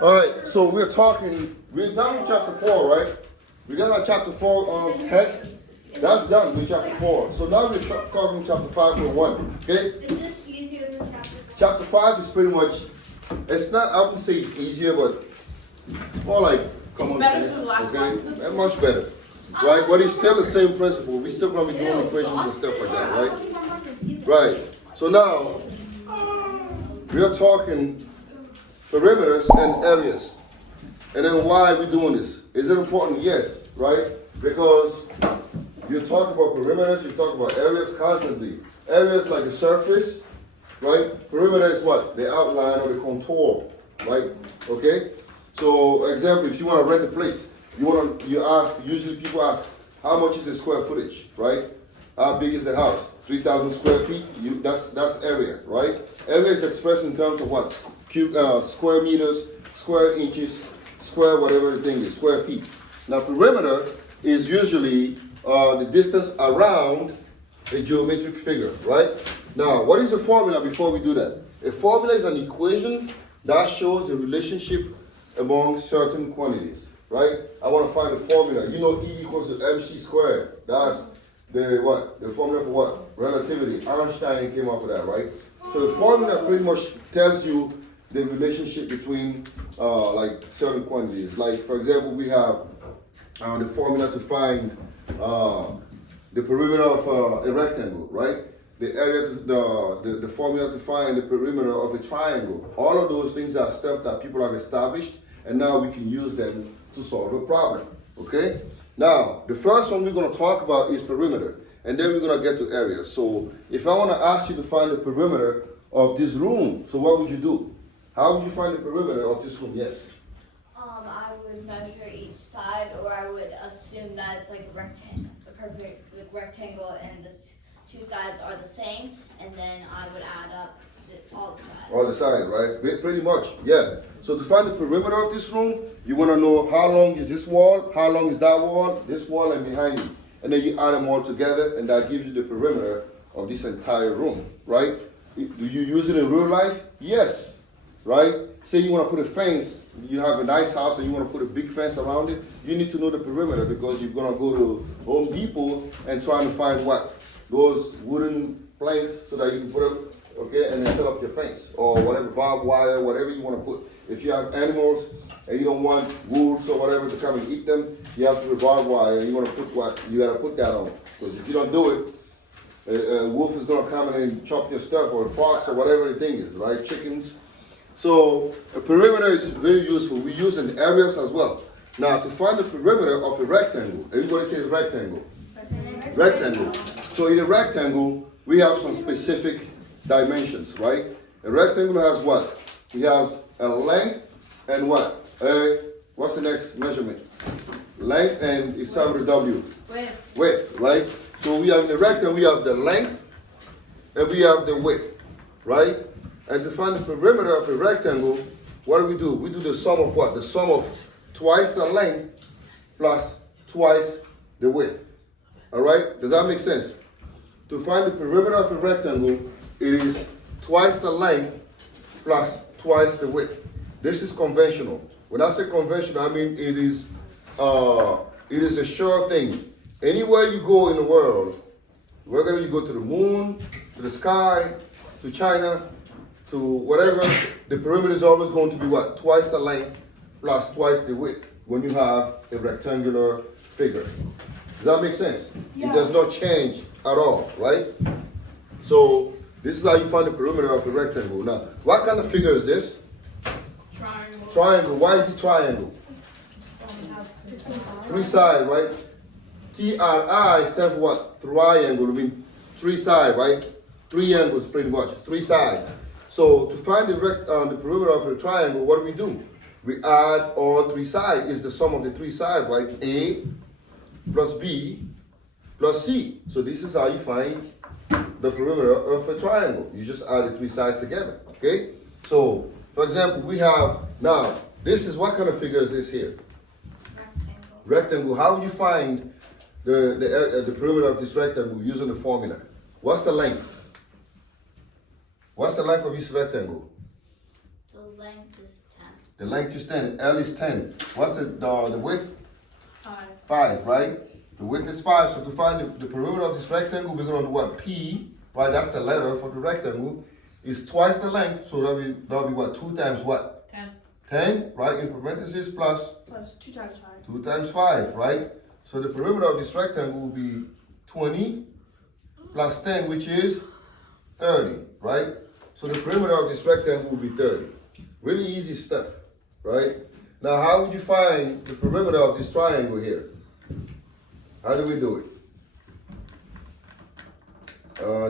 All right, so we're done with chapter 4, right? We got our chapter 4 text. That's done with chapter 4. So now we're talking chapter 5 for 1, okay? Is this easier than chapter 4? Chapter 5 is pretty much, it's not, I wouldn't say it's easier, but more like common sense, okay? And much better, right? But it's still the same principle. We're still going to be doing equations and stuff like that, right? Right. So now, we are talking perimeters and areas. And then why are we doing this? Is it important? Yes, right? Because you talk about perimeters, you talk about areas constantly. Areas like the surface, right? Perimeter is what? The outline or the contour, right? Okay? So, example, if you want to rent a place, usually people ask, how much is the square footage, right? How big is the house? 3,000 square feet? That's area, right? Area is expressed in terms of what? Square meters, square inches, square whatever the thing is, square feet. Now, perimeter is usually the distance around a geometric figure, right? Now, what is a formula before we do that? A formula is an equation that shows the relationship among certain quantities, right? I want to find a formula. You know E equals to mc squared. That's the what? The formula for what? Relativity. Einstein came up with that, right? So the formula pretty much tells you the relationship between like certain quantities. Like for example, we have the formula to find the perimeter of a rectangle, right? The area, the formula to find the perimeter of a triangle. All of those things are stuff that people have established, and now we can use them to solve a problem. Okay? Now, the first one we're going to talk about is perimeter, and then we're going to get to areas. So, if I want to ask you to find the perimeter of this room, so what would you do? How would you find the perimeter of this room? Yes. I would measure each side, or I would assume that it's like a rectangle, a perfect like rectangle, and the two sides are the same, and then I would add up all the sides. All the sides, right? Pretty much, yeah. So to find the perimeter of this room, you want to know how long is this wall, how long is that wall, this wall, and behind you. And then you add them all together, and that gives you the perimeter of this entire room, right? Do you use it in real life? Yes, right? Say you want to put a fence, you have a nice house and you want to put a big fence around it, you need to know the perimeter because you're going to go to Home Depot and try to find what? Those wooden planks so that you can put up, okay, and then set up your fence or whatever, barbed wire, whatever you want to put. If you have animals and you don't want wolves or whatever to come and eat them, you have to put barbed wire and you want to put what? You got to put that on. Because if you don't do it, a wolf is going to come in and chop your stuff, or a fox or whatever the thing is, right? Chickens. So a perimeter is very useful. We use in areas as well. Now to find the perimeter of a rectangle, everybody says rectangle. Rectangle. So in a rectangle, we have some specific dimensions, right? A rectangle has what? It has a length and what? What's the next measurement? Length and it starts with a W. Width, right? So we have in the rectangle, we have the length and we have the width, right? And to find the perimeter of a rectangle, what do? We do the sum of what? The sum of twice the length plus twice the width. All right? Does that make sense? To find the perimeter of a rectangle, it is twice the length plus twice the width. This is conventional. When I say conventional, I mean it is a sure thing. Anywhere you go in the world, whether you go to the moon, to the sky, to China, to whatever, the perimeter is always going to be what? Twice the length plus twice the width when you have a rectangular figure. Does that make sense? Yeah. It does not change at all, right? So this is how you find the perimeter of a rectangle. Now, what kind of figure is this? Triangle. Triangle. Why is it triangle? Three sides, right? TRI stands for what? Triangle. I mean, three sides, right? Three angles, pretty much. Three sides. So to find the perimeter of a triangle, what do? We add all three sides. It's the sum of the three sides, right? A plus B plus C. So this is how you find the perimeter of a triangle. You just add the three sides together, okay? So, for example, we have, now, this is, what kind of figure is this here? Rectangle. Rectangle. How would you find the perimeter of this rectangle using the formula? What's the length? What's the length of this rectangle? The length is The length is 10. L is 10. What's the width? 5. 5, right? The width is 5. So to find the perimeter of this rectangle, we're going to do what? P, right? That's the letter for the rectangle. Is twice the length. So that'll be what? 2 times what? 10. 10, right? In parentheses plus Plus 2 times 5. 2 times 5, right? So the perimeter of this rectangle will be 20 plus 10, which is 30, right? So the perimeter of this rectangle will be 30. Really easy stuff, right? Now, how would you find the perimeter of this triangle here? How do we do it?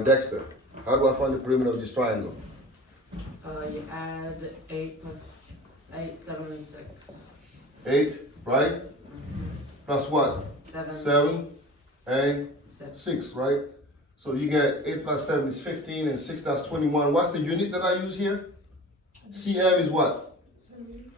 Dexter, how do I find the perimeter of this triangle? You add 8 plus 8, 7, and 6. 8, right? Plus what? 7. 7 and 6. 6, right? So you get 8 plus 7 is 15 and 6 that's 21. What's the unit that I use here? cm is what?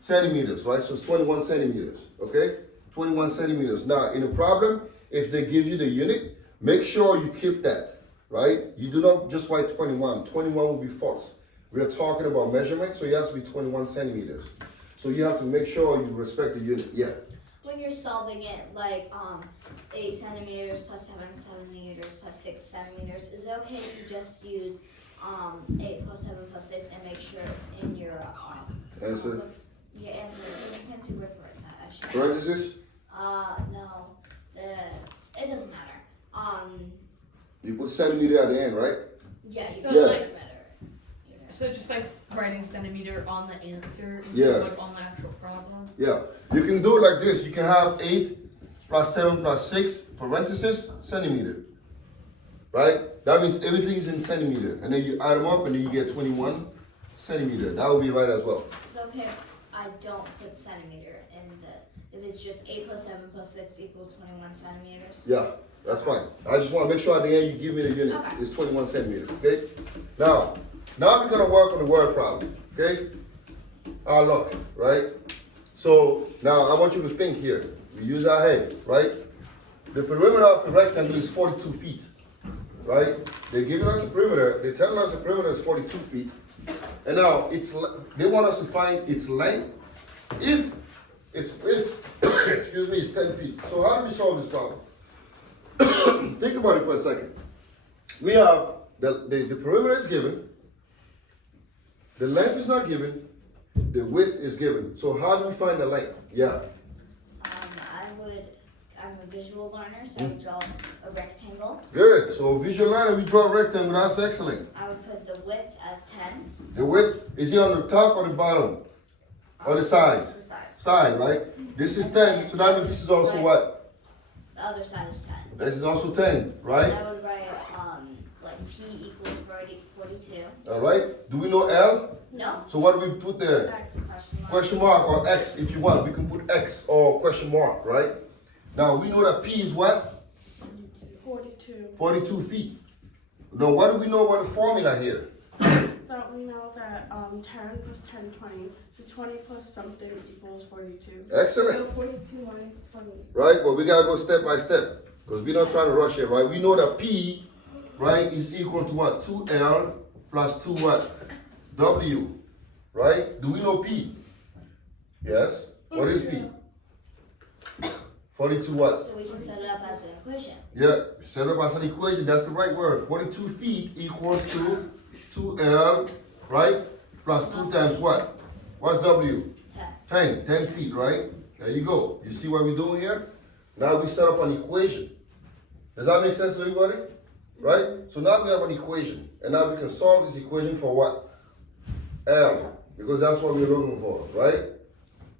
Centimeters, right? So it's 21 centimeters, okay? 21 centimeters. Now, in a problem, if they give you the unit, make sure you keep that, right? You do not just write 21. 21 will be false. We are talking about measurement, so it has to be 21 centimeters. So you have to make sure you respect the unit, yeah. When you're solving it, like 8 centimeters plus 7 centimeters plus 6 centimeters, is it okay if you just use 8 plus 7 plus 6 and make sure in your Answer? your answer? You can't do it for that actually. Parentheses? No, it doesn't matter. You put centimeter at the end, right? Yeah, you So can Yeah. do it better. So just like writing centimeter on the answer instead Yeah. of like on the actual problem. Yeah. You can do it like this. You can have 8 plus 7 plus 6, parentheses, centimeter. Right? That means everything is in centimeter. And then you add them up and then you get 21 centimeter. That would be right as well. It's okay if I don't put centimeter in if it's just 8 plus 7 plus 6 equals 21 centimeters. Yeah, that's fine. I just want to make sure at the end you give me the unit. Okay. It's 21 centimeters, okay? Now we're going to work on the word problem, okay? Our luck, right? So now I want you to think here. We use our head, right? The perimeter of a rectangle is 42 feet, right? They're giving us a perimeter. They're telling us the perimeter is 42 feet. And now they want us to find its length if its width, excuse me, is 10 feet. So how do we solve this problem? Think about it for a second. We have the perimeter is given, the length is not given, the width is given. So how do we find the length? Yeah. I'm a visual learner, so I would draw a rectangle. Good. So visual line, we draw a rectangle. That's excellent. I would put the width as 10. The width, is it on the top or the bottom? Or the side? The side. Side, right? This is 10. So that means this is also what? The other side is 10. This is also 10, right? I would write like P equals 42. All right. Do we know L? No. So what do we put there? Question mark. Question mark or X if you want. We can put X or question mark, right? Now we know that P is what? 42. 42 feet. Now what do we know about the formula here? That we know that 10 plus 10, 20. So 20 plus something equals 42. Excellent. So 42 minus 20. Right? But we gotta go step by step because we're not trying to rush here, right? We know that P, right, is equal to what? 2L plus 2 what? W, right? Do we know P? Yes. What is P? 42 what? So we can set it up as an equation. Yeah, set up as an equation. That's the right word. 42 feet equals to 2L, right? Plus 2 times what? What's W? 10. 10 feet, right? There you go. You see what we're doing here? Now we set up an equation. Does that make sense to everybody? Right? So now we have an equation. And now we can solve this equation for what? L. Because that's what we're looking for, right?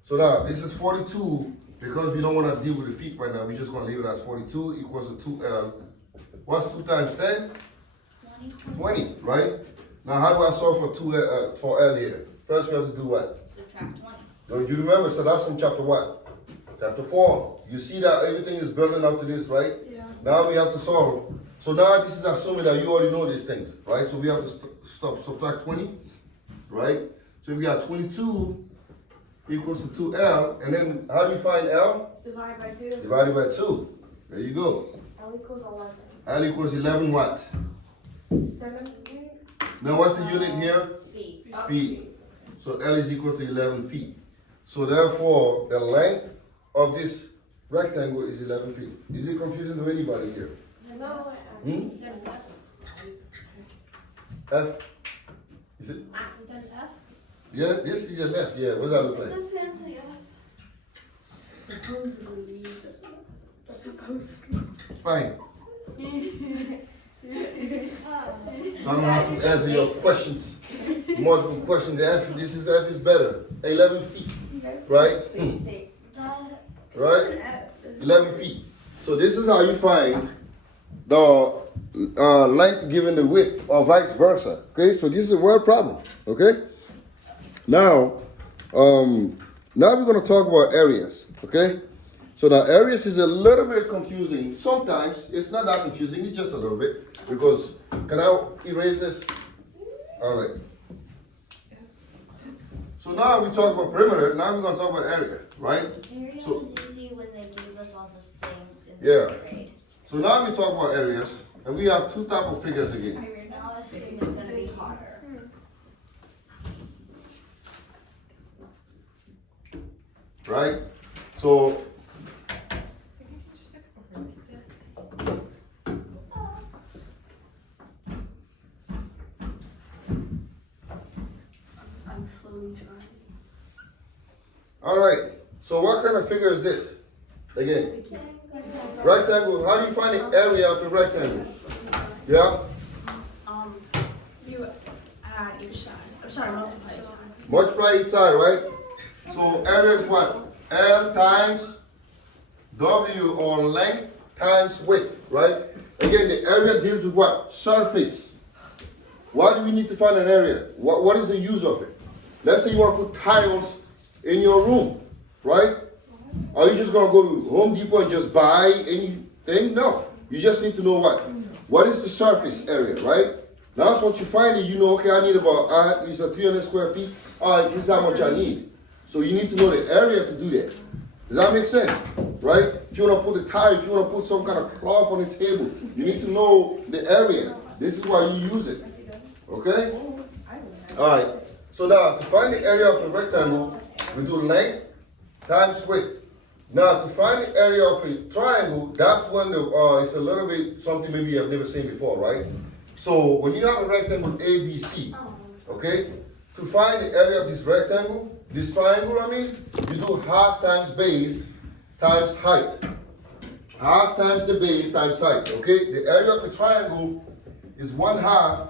So now this is 42. Because we don't want to deal with the feet right now, we're just going to leave it as 42 equals to 2L. What's 2 times 10? 20, right? Now how do I solve for L here? First we have to do what? Subtract 20. Don't you remember? So that's from chapter what? Chapter 4. You see that everything is building up to this, right? Yeah. Now we have to solve. So now this is assuming that you already know these things, right? So we have to subtract 20, right? So we got 22 equals to 2L. And then how do you find L? Divide by 2. Divided by 2. There you go. L equals 11. L equals 11 what? 17. Now what's the unit here? Feet. Feet. So L is equal to 11 feet. So therefore, the length of this rectangle is 11 feet. Is it confusing to anybody here? No. Hmm? F? Is it? We done F? Yeah, this is your left. Yeah, what does that look It's like? a fancy Supposedly. Supposedly. Fine. So I'm gonna have to answer your questions. Multiple questions. The F, this is the F is better. 11 feet, right? Right? 11 feet. So this is how you find the length given the width, or vice versa. Okay, so this is a word problem. Okay. Now we're gonna talk about areas. Okay. So now areas is a little bit confusing. Sometimes it's not that confusing. It's just a little bit because can I erase this? All right. So now we talk about perimeter. Now we're gonna talk about area, right? Area So- was easy when they gave us all the things in Yeah. the grade. So now we talk about areas, and we have two type of figures again. Now I assume it's gonna be harder. Right? So I'm slowly trying. all right. So what kind of figure is this? Again, rectangle. How do you find the area of a rectangle? Yeah. You add each side. I'm sorry, multiply each side. Multiply each side, right? So area is what? L times W, or length times width, right? Again, the area deals with what? Surface. Why do we need to find an area? What is the use of it? Let's say you want to put tiles in your room, right? Are you just going to go to Home Depot and just buy anything? No. You just need to know what? What is the surface area, right? Now, once you find it, you know, okay, I need about, these are 300 square feet. All right, this is how much I need. So you need to know the area to do that. Does that make sense? Right? If you want to put a tile, if you want to put some kind of cloth on the table, you need to know the area. This is why you use it. Okay? All right. So now, to find the area of a rectangle, we do length times width. Now, to find the area of a triangle, that's when it's a little bit something maybe you have never seen before, right? So when you have a rectangle ABC, okay, to find the area of this rectangle, this triangle, I mean, you do half times base times height. Half times the base times height, okay? The area of a triangle is 1/2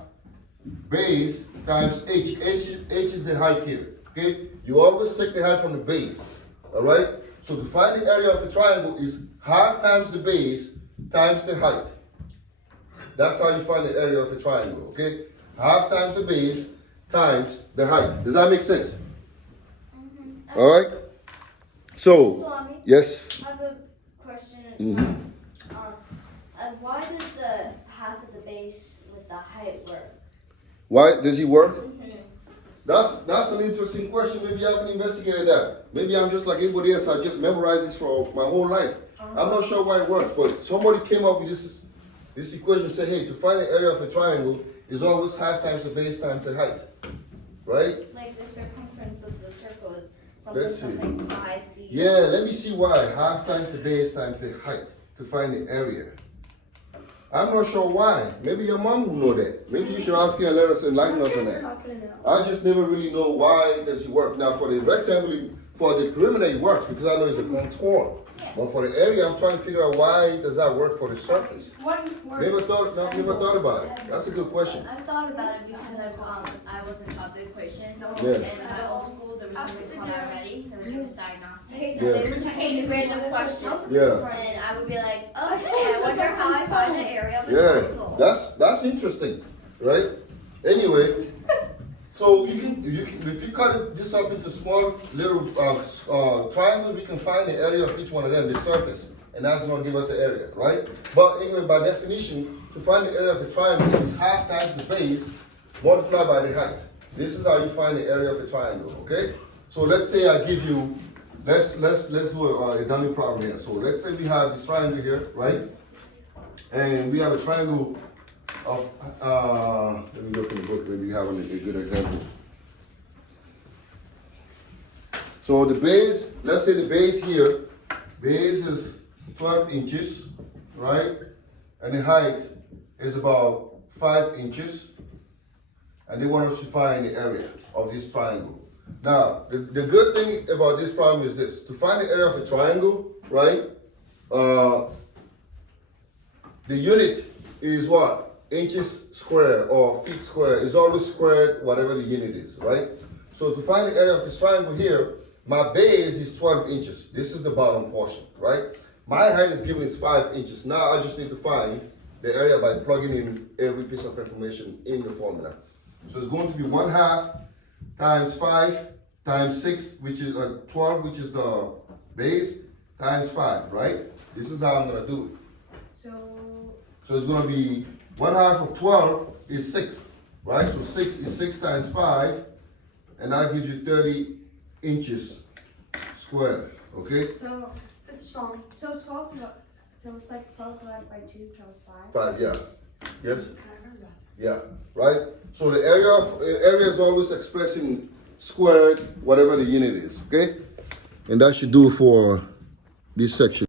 base times h. H is the height here, okay? You always take the height from the base, all right? So to find the area of a triangle is half times the base times the height. That's how you find the area of a triangle, okay? Half times the base times the height. Does that make sense? All right? So, Salami, yes? I have a question. Why does the half of the base with the height work? Why does he work? That's an interesting question. Maybe I haven't investigated that. Maybe I'm just like everybody else. I just memorized this for my whole life. I'm not sure why it works, but somebody came up with this equation. Said, hey, to find the area of a triangle is always half times the base times the height, right? Like the circumference of the circle is Let's see. something pi c. Yeah, let me see why. Half times the base times the height to find the area. I'm not sure why. Maybe your mom will know that. Maybe you should ask her and let us enlighten us on that. I just never really know why does it work. Now for the rectangle, for the perimeter it works because I know it's a contour. But for the area, I'm trying to figure out why does that work for the surface. Never thought about it. That's a good question. I thought about it because I wasn't taught the equation. Yeah. In my old school, there was something called already. There was diagnostics. Yeah. And they would just ask random questions. Yeah. And I would be like, okay, I wonder how I find the area of a Yeah, triangle. that's interesting, right? Anyway, so you can if you cut this up into small little triangles, we can find the area of each one of them, the surface, and that's going to give us the area, right? But anyway, by definition, to find the area of a triangle is half times the base multiplied by the height. This is how you find the area of a triangle, okay? So let's say I give you, let's do a dummy problem here. So let's say we have this triangle here, right? And we have a triangle of, let me look in the book, maybe you have a good example. So the base, let's say the base here, base is 12 inches, right? And the height is about 5 inches. And they want us to find the area of this triangle. Now, the good thing about this problem is this. To find the area of a triangle, right? The unit is what? Inches square or feet square. It's always squared whatever the unit is, right? So to find the area of this triangle here, my base is 12 inches. This is the bottom portion, right? My height is given is 5 inches. Now I just need to find the area by plugging in every piece of information in the formula. So it's going to be 1/2 times 5 times 6, which is 12, which is the base, times 5, right? This is how I'm going to do it. So it's going to be 1/2 of 12 is 6, right? So 6 is 6 times 5, and that gives you 30 inches squared, okay? So it's 12, so it's like 12 divided by 2 times 5. 5, yeah. Yes? Can I remember that? Yeah, right? So the area is always expressing squared, whatever the unit is, okay? And that should do for this section.